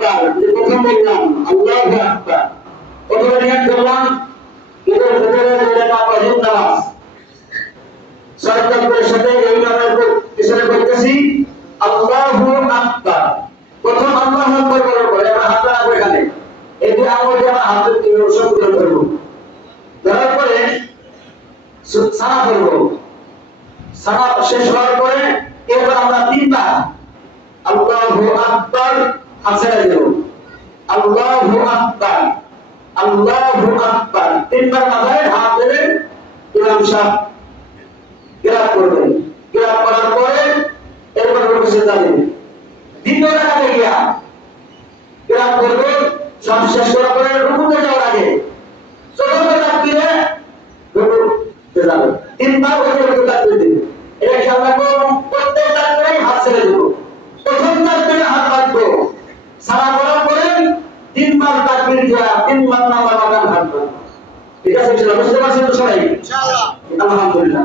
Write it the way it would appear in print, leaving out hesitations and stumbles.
আকবার, প্রথম বললাম আল্লাহু আকবার, প্রথমে নিয়ত করলাম ঈদের ভিতরে যেটা ওয়াজিব নামাজ সরকারের সাথে এই নামের পিছনে করতেছি আল্লাহু আকবার। প্রথম আল্লাহু আকবার বলার পরে আমরা হাত রাখবো এখানে, এই যে আঙুল দিয়ে আমরা হাতের দিকে সবগুলো ধরবো, ধরার পরে সানা করবো। সানা শেষ হওয়ার পরে এবার আমরা তিনবার আল্লাহু আকবার হাত ছেড়ে দেব, আল্লাহু আকবার, আল্লাহু আকবার, তিনবার মাথায় হাত দেবেন। ইমাম সাহেব কিরাত করবেন, কিরাত করার পরে এরপর সিজদা দেবেন। দ্বিতীয় রাকাতে গিয়া কিরাত করবেন, সব শেষ করার পরে রুকুতে যাওয়ার আগে চতুর্থ তাকবীরে রুকুতে যাবেন, তিনবার ওই রুকুতে তাকবীর দিবেন। এটা খেয়াল রাখবো, প্রত্যেক তাকবীরে হাত ছেড়ে দেব। প্রথম তাকবীরে হাত রাখবো, সারা করার পরে তিনবার তাকবীর দিয়া তিনবার নামার আগাম হাত রাখবো। ঠিক আছে, বুঝতে পারছেন তো সবাই? ইনশাআল্লাহ, আলহামদুলিল্লাহ।